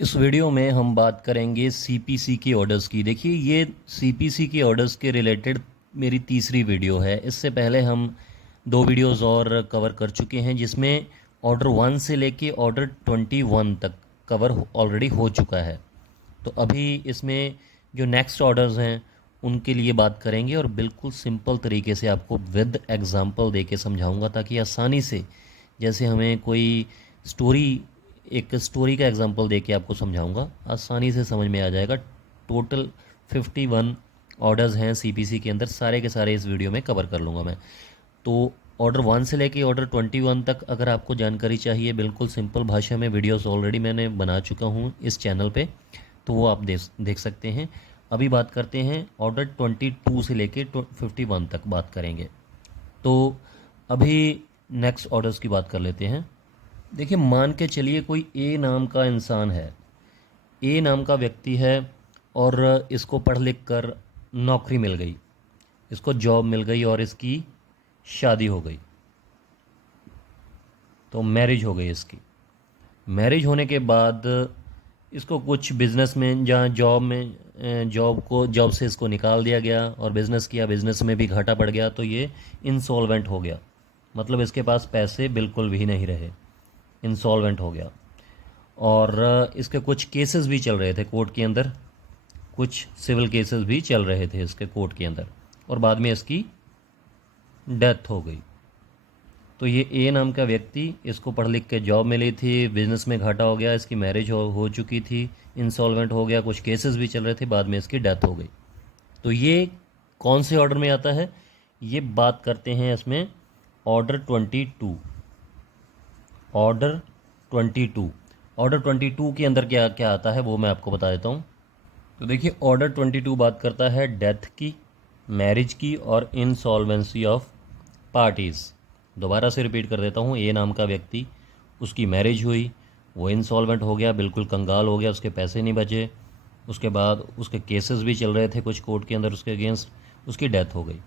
इस वीडियो में हम बात करेंगे सीपीसी के ऑर्डर्स की। देखिए, ये सीपीसी के ऑर्डर्स के रिलेटेड मेरी तीसरी वीडियो है। इससे पहले हम दो वीडियोस और कवर कर चुके हैं, जिसमें ऑर्डर 1 से लेके ऑर्डर 21 तक कवर ऑलरेडी हो चुका है। तो अभी इसमें जो नेक्स्ट ऑर्डर्स हैं उनके लिए बात करेंगे और बिल्कुल सिंपल तरीके से आपको विद एग्जांपल दे के समझाऊंगा, ताकि आसानी से, जैसे हमें कोई स्टोरी एक स्टोरी का एग्जांपल दे के आपको समझाऊंगा, आसानी से समझ में आ जाएगा। टोटल 51 ऑर्डर्स हैं सीपीसी के अंदर, सारे के सारे इस वीडियो में कवर कर लूँगा मैं। तो ऑर्डर 1 से लेके ऑर्डर 21 तक अगर आपको जानकारी चाहिए बिल्कुल सिंपल भाषा में, वीडियोस ऑलरेडी मैंने बना चुका हूँ इस चैनल पे, तो वो आप देख सकते हैं। अभी बात करते हैं ऑर्डर 22 से लेके 51 तक बात करेंगे। तो अभी नेक्स्ट ऑर्डर्स की बात कर लेते हैं। देखिए, मान के चलिए कोई ए नाम का इंसान है, ए नाम का व्यक्ति है, और इसको पढ़ लिख कर नौकरी मिल गई, इसको जॉब मिल गई और इसकी शादी हो गई, तो मैरिज हो गई इसकी। मैरिज होने के बाद इसको कुछ बिज़नेस में, जहाँ जॉब से इसको निकाल दिया गया और बिज़नेस किया, बिज़नेस में भी घाटा पड़ गया, तो ये इंसॉल्वेंट हो गया। मतलब इसके पास पैसे बिल्कुल भी नहीं रहे, इंसॉल्वेंट हो गया। और इसके कुछ केसेस भी चल रहे थे कोर्ट के अंदर, कुछ सिविल केसेस भी चल रहे थे इसके कोर्ट के अंदर, और बाद में इसकी डेथ हो गई। तो ये ए नाम का व्यक्ति, इसको पढ़ लिख के जॉब मिली थी, बिजनेस में घाटा हो गया, इसकी मैरिज हो चुकी थी, इंसॉल्वेंट हो गया, कुछ केसेस भी चल रहे थे, बाद में इसकी डेथ हो गई। तो ये कौन से ऑर्डर में आता है, ये बात करते हैं इसमें ऑर्डर 22। ऑर्डर 22 ऑर्डर 22 के अंदर क्या क्या आता है वो मैं आपको बता देता हूँ। तो देखिए, ऑर्डर 22 बात करता है डेथ की, मैरिज की और इंसॉल्वेंसी ऑफ पार्टीज़। दोबारा से रिपीट कर देता हूँ, ए नाम का व्यक्ति, उसकी मैरिज हुई, वो इंसॉल्वेंट हो गया, बिल्कुल कंगाल हो गया, उसके पैसे नहीं बचे, उसके बाद उसके केसेस भी चल रहे थे कुछ कोर्ट के अंदर उसके अगेंस्ट, उसकी डेथ हो गई।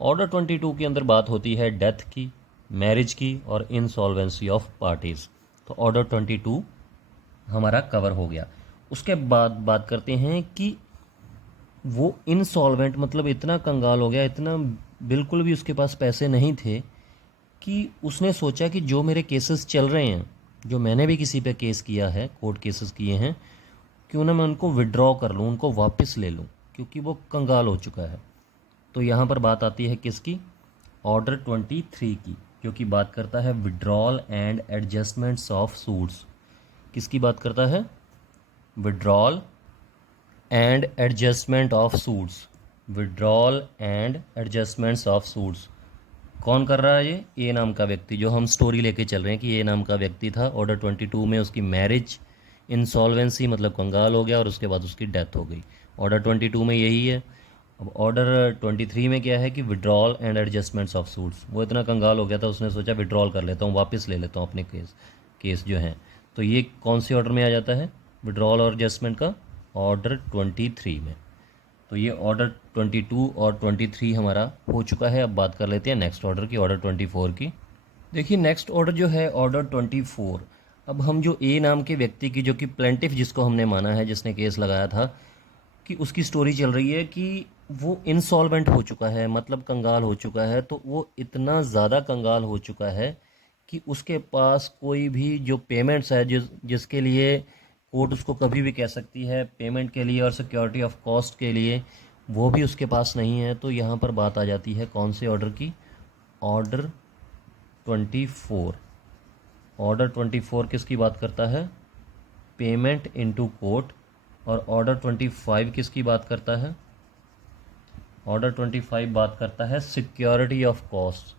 ऑर्डर 22 के अंदर बात होती है डेथ की, मैरिज की और इंसॉल्वेंसी ऑफ पार्टीज़। तो ऑर्डर 22 हमारा कवर हो गया। उसके बाद बात करते हैं कि वो इनसॉल्वेंट, मतलब इतना कंगाल हो गया, इतना बिल्कुल भी उसके पास पैसे नहीं थे, कि उसने सोचा कि जो मेरे केसेस चल रहे हैं, जो मैंने भी किसी पे केस किया है, कोर्ट केसेस किए हैं, क्यों ना मैं उनको विड्रॉ कर लूँ, उनको वापस ले लूँ, क्योंकि वो कंगाल हो चुका है। तो यहाँ पर बात आती है किसकी, ऑर्डर 23 की, जो कि बात करता है withdrawal and adjustments of suits. किसकी बात करता है, withdrawal and adjustment of suits. Withdrawal and adjustments of suits कौन कर रहा है, ये ए नाम का व्यक्ति, जो हम स्टोरी लेके चल रहे हैं कि ए नाम का व्यक्ति था। ऑर्डर 22 में उसकी मैरिज, इंसॉल्वेंसी मतलब कंगाल हो गया, और उसके बाद उसकी डेथ हो गई। ऑर्डर 22 में यही है। अब ऑर्डर 23 में क्या है कि withdrawal and adjustments of suits. वो इतना कंगाल हो गया था, उसने सोचा विड्रॉल कर लेता हूँ, वापस ले लेता हूँ अपने केस जो हैं। तो ये कौन से ऑर्डर में आ जाता है, विड्रॉल और एडजस्टमेंट का, ऑर्डर 23 में। तो ये ऑर्डर 22 और 23 हमारा हो चुका है। अब बात कर लेते हैं नेक्स्ट ऑर्डर की, ऑर्डर 24 की। देखिए, नेक्स्ट ऑर्डर जो है ऑर्डर 24। अब हम जो ए नाम के व्यक्ति की, जो कि प्लेंटिफ जिसको हमने माना है, जिसने केस लगाया था, कि उसकी स्टोरी चल रही है कि वो इंसॉल्वेंट हो चुका है, मतलब कंगाल हो चुका है। तो वो इतना ज़्यादा कंगाल हो चुका है कि उसके पास कोई भी जो पेमेंट्स है, जिसके लिए कोर्ट उसको कभी भी कह सकती है पेमेंट के लिए और सिक्योरिटी ऑफ कॉस्ट के लिए, वो भी उसके पास नहीं है। तो यहाँ पर बात आ जाती है कौन से ऑर्डर की, ऑर्डर 24। ऑर्डर 24 किसकी बात करता है, पेमेंट इनटू कोर्ट। और ऑर्डर 25 किसकी बात करता है, ऑर्डर 25 बात करता है security of cost.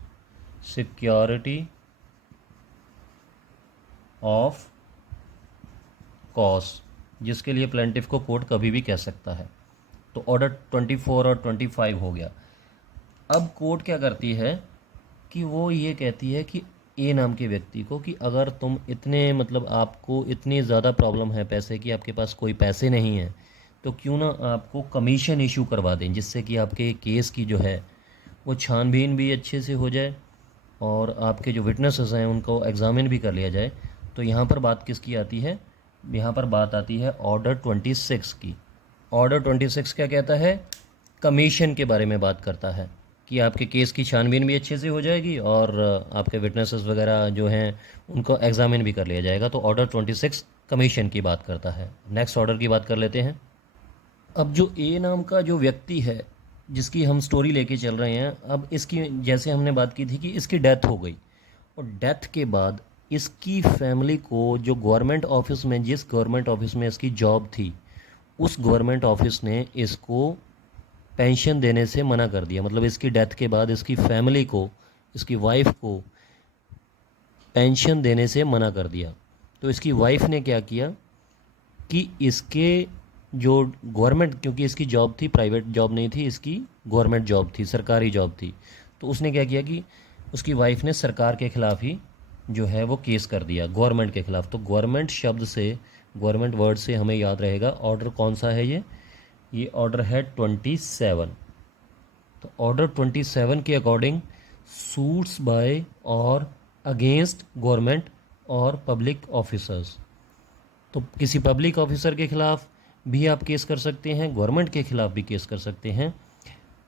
Security of cost, जिसके लिए प्लेंटिफ को कोर्ट कभी भी कह सकता है। तो ऑर्डर 24 और 25 हो गया। अब कोर्ट क्या करती है कि वो ये कहती है कि ए नाम के व्यक्ति को कि अगर तुम इतने, मतलब आपको इतनी ज़्यादा प्रॉब्लम है पैसे की, आपके पास कोई पैसे नहीं है, तो क्यों ना आपको कमीशन इशू करवा दें, जिससे कि आपके केस की जो है वो छानबीन भी अच्छे से हो जाए और आपके जो विटनेसेस हैं उनको एग्ज़ामिन भी कर लिया जाए। तो यहाँ पर बात किसकी आती है, यहाँ पर बात आती है ऑर्डर 26 की। ऑर्डर 26 क्या कहता है? कमीशन के बारे में बात करता है कि आपके केस की छानबीन भी अच्छे से हो जाएगी और आपके विटनेसेस वगैरह जो हैं उनको एग्जामिन भी कर लिया जाएगा। तो ऑर्डर 26 कमीशन की बात करता है। नेक्स्ट ऑर्डर की बात कर लेते हैं। अब जो ए नाम का जो व्यक्ति है जिसकी हम स्टोरी लेके चल रहे हैं, अब इसकी जैसे हमने बात की थी कि इसकी डेथ हो गई, और डेथ के बाद इसकी फैमिली को जो गवर्नमेंट ऑफिस में, जिस गवर्नमेंट ऑफिस में इसकी जॉब थी, उस गवर्नमेंट ऑफिस ने इसको पेंशन देने से मना कर दिया। मतलब इसकी डेथ के बाद इसकी फैमिली को, इसकी वाइफ को पेंशन देने से मना कर दिया। तो इसकी वाइफ ने क्या किया कि इसके जो गवर्नमेंट, क्योंकि इसकी जॉब थी, प्राइवेट जॉब नहीं थी, इसकी गवर्नमेंट जॉब थी, सरकारी जॉब थी, तो उसने क्या किया कि उसकी वाइफ ने सरकार के ख़िलाफ़ ही जो है वो केस कर दिया, गवर्नमेंट के ख़िलाफ़। तो गवर्नमेंट शब्द से, गवर्नमेंट वर्ड से हमें याद रहेगा ऑर्डर कौन सा है, ये ऑर्डर है 27। तो ऑर्डर 27 के अकॉर्डिंग सूट्स बाय और अगेंस्ट गवर्नमेंट और पब्लिक ऑफिसर्स। तो किसी पब्लिक ऑफिसर के ख़िलाफ़ भी आप केस कर सकते हैं, गवर्नमेंट के ख़िलाफ़ भी केस कर सकते हैं।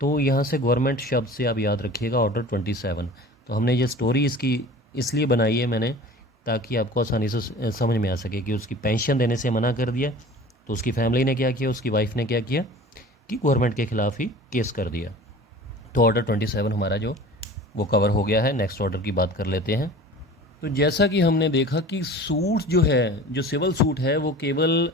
तो यहाँ से गवर्नमेंट शब्द से आप याद रखिएगा ऑर्डर 27। तो हमने ये स्टोरी इसकी इसलिए बनाई है मैंने, ताकि आपको आसानी से समझ में आ सके कि उसकी पेंशन देने से मना कर दिया, तो उसकी फैमिली ने क्या किया, उसकी वाइफ ने क्या किया कि गवर्नमेंट के ख़िलाफ़ ही केस कर दिया। तो ऑर्डर 27 हमारा जो वो कवर हो गया है। नेक्स्ट ऑर्डर की बात कर लेते हैं। तो जैसा कि हमने देखा कि सूट जो है, जो सिविल सूट है, वो केवल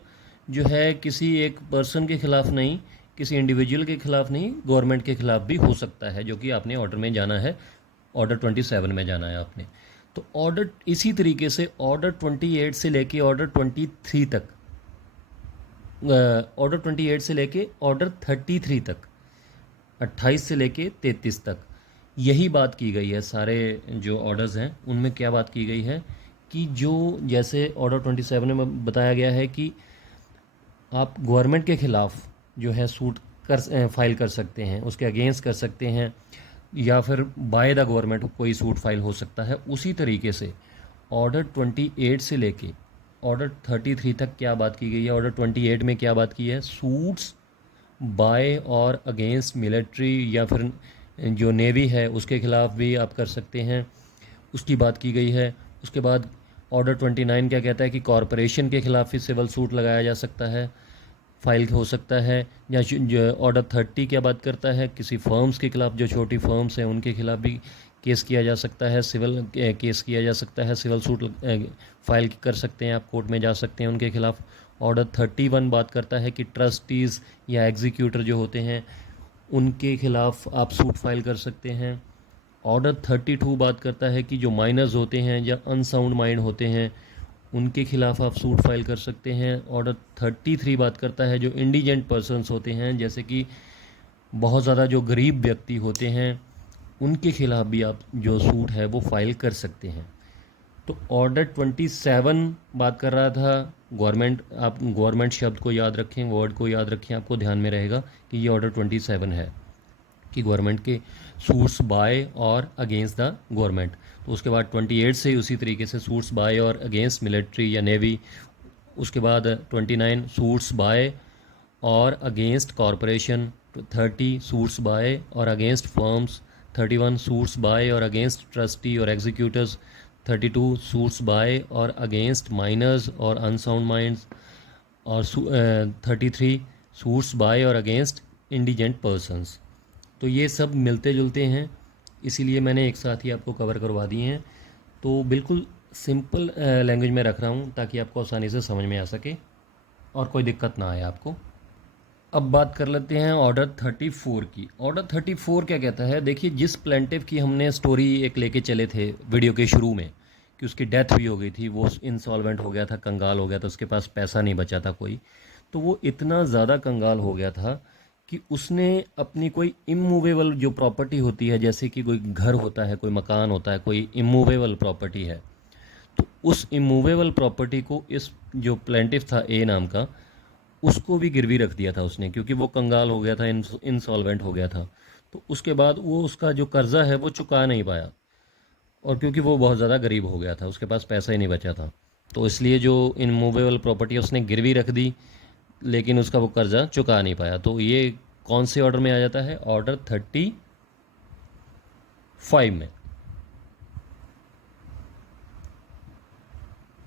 जो है किसी एक पर्सन के ख़िलाफ़ नहीं, किसी इंडिविजुअल के ख़िलाफ़ नहीं, गवर्नमेंट के ख़िलाफ़ भी हो सकता है, जो कि आपने ऑर्डर में जाना है, ऑर्डर 27 में जाना है आपने। तो ऑर्डर इसी तरीके से ऑर्डर 28 से लेके ऑर्डर 23 तक, ऑर्डर 28 से लेके ऑर्डर 33 तक, 28 से लेके 33 तक यही बात की गई है। सारे जो ऑर्डर्स हैं उनमें क्या बात की गई है कि जो जैसे ऑर्डर 27 में बताया गया है कि आप गवर्नमेंट के ख़िलाफ़ जो है सूट फाइल कर सकते हैं, उसके अगेंस्ट कर सकते हैं, या फिर बाय द गवर्नमेंट कोई सूट फाइल हो सकता है। उसी तरीके से ऑर्डर 28 से लेके ऑर्डर 33 तक क्या बात की गई है। ऑर्डर 28 में क्या बात की है, सूट्स बाय और अगेंस्ट मिलिट्री या फिर जो नेवी है उसके ख़िलाफ़ भी आप कर सकते हैं, उसकी बात की गई है। उसके बाद ऑर्डर 29 क्या कहता है कि कॉरपोरेशन के ख़िलाफ़ भी सिविल सूट लगाया जा सकता है, फाइल हो सकता है। या जो ऑर्डर 30 क्या बात करता है, किसी फर्म्स के ख़िलाफ़, जो छोटी फर्म्स हैं उनके ख़िलाफ़ भी केस किया जा सकता है, सिविल केस किया जा सकता है, सिविल सूट फाइल कर सकते हैं, आप कोर्ट में जा सकते हैं उनके ख़िलाफ़। ऑर्डर 31 बात करता है कि ट्रस्टीज़ या एग्जीक्यूटर जो होते हैं उनके ख़िलाफ़ आप सूट फाइल कर सकते हैं। ऑर्डर 32 बात करता है कि जो माइनर्स होते हैं या अनसाउंड माइंड होते हैं उनके ख़िलाफ़ आप सूट फाइल कर सकते हैं। ऑर्डर 33 बात करता है जो इंडिजेंट पर्सन्स होते हैं, जैसे कि बहुत ज़्यादा जो गरीब व्यक्ति होते हैं उनके ख़िलाफ़ भी आप जो सूट है वो फाइल कर सकते हैं। तो ऑर्डर 27 बात कर रहा था गवर्नमेंट। आप गवर्नमेंट शब्द को याद रखें, वर्ड को याद रखें, आपको ध्यान में रहेगा कि ये ऑर्डर 27 है कि गवर्नमेंट के सूट्स बाय और अगेंस्ट द गवर्नमेंट। तो उसके बाद 28 से उसी तरीके से सूट्स बाय और अगेंस्ट मिलिट्री या नेवी। उसके बाद 29 सूट्स बाय और अगेंस्ट कॉरपोरेशन, 30 सूट्स बाय और अगेंस्ट फर्म्स, 31 सूट्स बाय और अगेंस्ट ट्रस्टी और एग्जीक्यूटर्स, 32 सूट्स बाय और अगेंस्ट माइनर्स और अनसाउंड माइंड्स, और 33 सूट्स बाय और अगेंस्ट इंडिजेंट पर्सन्स। तो ये सब मिलते जुलते हैं, इसीलिए मैंने एक साथ ही आपको कवर करवा दिए हैं। तो बिल्कुल सिंपल लैंग्वेज में रख रहा हूँ ताकि आपको आसानी से समझ में आ सके और कोई दिक्कत ना आए आपको। अब बात कर लेते हैं ऑर्डर 34 की। ऑर्डर 34 क्या कहता है, देखिए जिस प्लेंटिफ की हमने स्टोरी एक लेके चले थे वीडियो के शुरू में कि उसकी डेथ भी हो गई थी, वो इंसॉल्वेंट हो गया था, कंगाल हो गया था, उसके पास पैसा नहीं बचा था कोई। तो वो इतना ज़्यादा कंगाल हो गया था कि उसने अपनी कोई इमूवेबल जो प्रॉपर्टी होती है, जैसे कि कोई घर होता है, कोई मकान होता है, कोई इमूवेबल प्रॉपर्टी है, तो उस इमूवेबल प्रॉपर्टी को इस जो प्लेंटिफ था ए नाम का, उसको भी गिरवी रख दिया था उसने, क्योंकि वो कंगाल हो गया था, इंसॉल्वेंट हो गया था। तो उसके बाद वो उसका जो कर्ज़ा है वो चुका नहीं पाया, और क्योंकि वो बहुत ज़्यादा गरीब हो गया था, उसके पास पैसा ही नहीं बचा था। तो इसलिए जो इमूवेबल प्रॉपर्टी है उसने गिरवी रख दी, लेकिन उसका वो कर्जा चुका नहीं पाया। तो ये कौन से ऑर्डर में आ जाता है? ऑर्डर 35 में,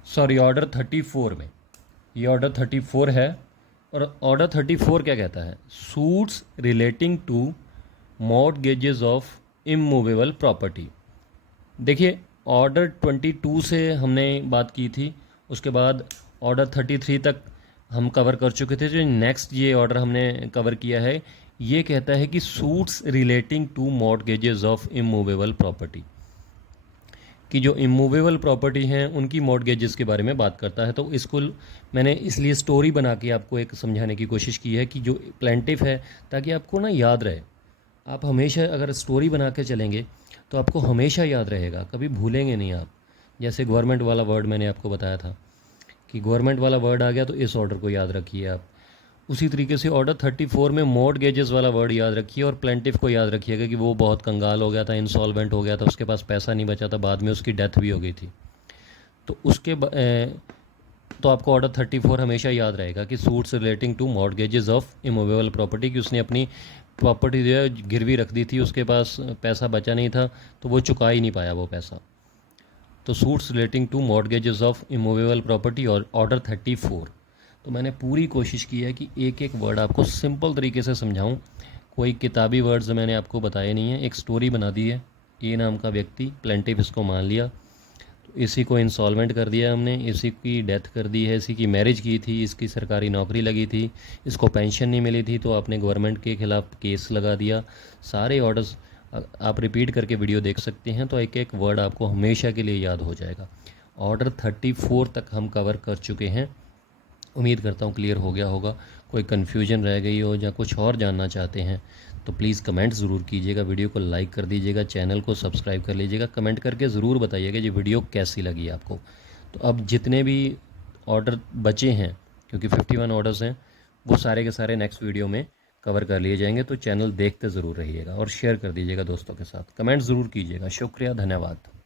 सॉरी ऑर्डर 34 में। ये ऑर्डर 34 है। और ऑर्डर 34 क्या कहता है? Suits relating to mortgages of immovable property. देखिए, ऑर्डर 22 से हमने बात की थी, उसके बाद ऑर्डर 33 तक हम कवर कर चुके थे। जो नेक्स्ट ये ऑर्डर हमने कवर किया है, ये कहता है कि suits relating to mortgages of immovable property, कि जो इमूवेबल प्रॉपर्टी हैं उनकी मॉर्टगेजेस के बारे में बात करता है। तो इसको मैंने इसलिए स्टोरी बना के आपको एक समझाने की कोशिश की है कि जो प्लेंटिफ है, ताकि आपको ना याद रहे। आप हमेशा अगर स्टोरी बना के चलेंगे तो आपको हमेशा याद रहेगा, कभी भूलेंगे नहीं आप। जैसे गवर्नमेंट वाला वर्ड मैंने आपको बताया था कि गवर्नमेंट वाला वर्ड आ गया तो इस ऑर्डर को याद रखिए आप। उसी तरीके से ऑर्डर 34 में मॉर्टगेजेस वाला वर्ड याद रखिए और प्लेंटिफ को याद रखिएगा कि वो बहुत कंगाल हो गया था, इंसॉल्वेंट हो गया था, उसके पास पैसा नहीं बचा था, बाद में उसकी डेथ भी हो गई थी। तो तो आपको ऑर्डर 34 हमेशा याद रहेगा कि suits relating to mortgages of immovable property, कि उसने अपनी प्रॉपर्टी जो है गिरवी रख दी थी, उसके पास पैसा बचा नहीं था, तो वो चुका ही नहीं पाया वो पैसा। तो suits relating to mortgages of immovable property और ऑर्डर 34। तो मैंने पूरी कोशिश की है कि एक एक वर्ड आपको सिंपल तरीके से समझाऊं। कोई किताबी वर्ड्स मैंने आपको बताए नहीं है, एक स्टोरी बना दी है। ए नाम का व्यक्ति, प्लेंटिफ इसको मान लिया, तो इसी को इंसॉल्वेंट कर दिया हमने, इसी की डेथ कर दी है, इसी की मैरिज की थी, इसकी सरकारी नौकरी लगी थी, इसको पेंशन नहीं मिली थी, तो आपने गवर्नमेंट के खिलाफ केस लगा दिया। सारे ऑर्डर्स आप रिपीट करके वीडियो देख सकते हैं, तो एक एक वर्ड आपको हमेशा के लिए याद हो जाएगा। ऑर्डर 34 तक हम कवर कर चुके हैं। उम्मीद करता हूँ क्लियर हो गया होगा। कोई कन्फ्यूजन रह गई हो या कुछ और जानना चाहते हैं तो प्लीज़ कमेंट ज़रूर कीजिएगा, वीडियो को लाइक कर दीजिएगा, चैनल को सब्सक्राइब कर लीजिएगा, कमेंट करके ज़रूर बताइएगा ये वीडियो कैसी लगी आपको। तो अब जितने भी ऑर्डर बचे हैं, क्योंकि 51 ऑर्डर्स हैं, वो सारे के सारे नेक्स्ट वीडियो में कवर कर लिए जाएंगे। तो चैनल देखते ज़रूर रहिएगा और शेयर कर दीजिएगा दोस्तों के साथ, कमेंट ज़रूर कीजिएगा। शुक्रिया, धन्यवाद।